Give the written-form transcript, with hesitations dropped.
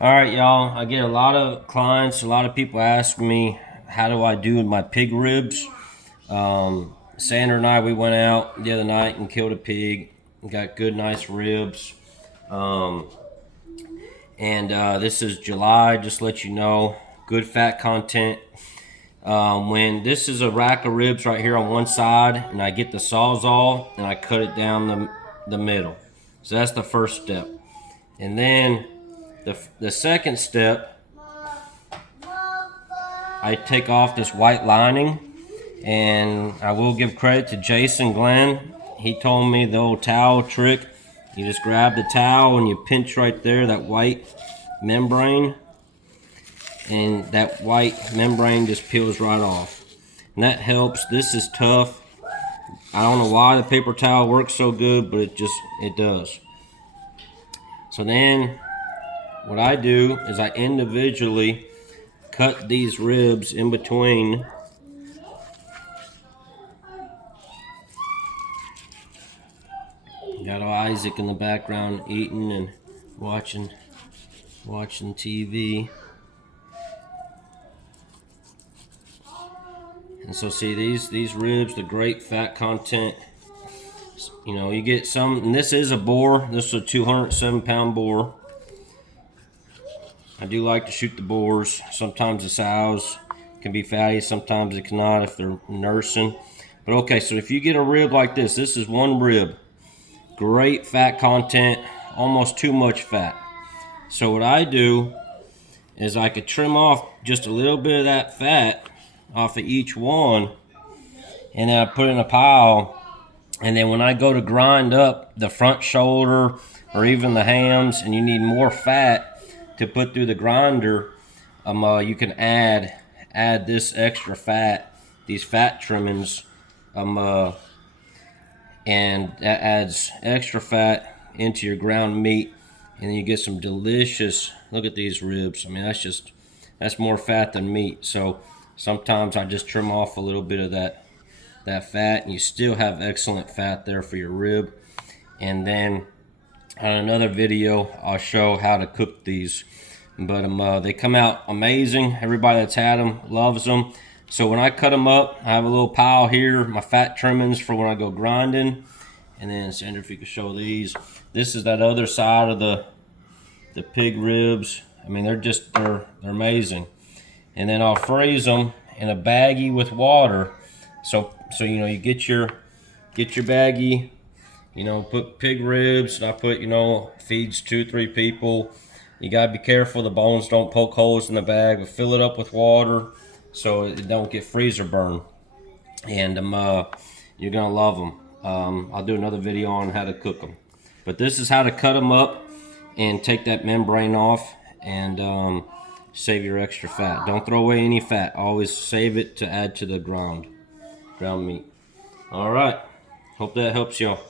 All right, y'all. I get a lot of clients, a lot of people ask me, how do I do my pig ribs? Sandra and I, we went out the other night and killed a pig. Got good, nice ribs. Um, and this is July, just to let you know. Good fat content. When this is a rack of ribs right here on one side, and I get the Sawzall and I cut it down the middle. So that's the first step. And then the second step, I take off this white lining, and I will give credit to Jason Glenn. He told me the old towel trick. You just grab the towel and you pinch right there, that white membrane, and that white membrane just peels right off. And that helps. This is tough. I don't know why the paper towel works so good, but it does. So then what I do is I individually cut these ribs in between. Got Isaac in the background eating and watching TV. And so see these ribs, the great fat content. You know, you get some, and this is a boar. This is a 207-pound boar. I do like to shoot the boars. Sometimes the sows can be fatty, sometimes it cannot if they're nursing. But okay, so if you get a rib like this is one rib. Great fat content, almost too much fat. So what I do is I could trim off just a little bit of that fat off of each one, and then I put it in a pile. And then when I go to grind up the front shoulder or even the hams, and you need more fat to put through the grinder, you can add this extra fat, these fat trimmings, and that adds extra fat into your ground meat, and then you get some delicious. Look at these ribs. I mean, that's more fat than meat. So sometimes I just trim off a little bit of that fat, and you still have excellent fat there for your rib. And then on another video, I'll show how to cook these. But they come out amazing. Everybody that's had them loves them. So when I cut them up, I have a little pile here, my fat trimmings for when I go grinding. And then Sandra, if you could show these. This is that other side of the pig ribs. I mean, they're amazing. And then I'll freeze them in a baggie with water. So you know, you get your baggie, you know, put pig ribs, and I put, you know, feeds 2-3 people. You gotta be careful the bones don't poke holes in the bag, but fill it up with water so it don't get freezer burn. And you're gonna love them. I'll do another video on how to cook them. But this is how to cut them up and take that membrane off, and save your extra fat. Don't throw away any fat. Always save it to add to the ground meat. All right. Hope that helps y'all.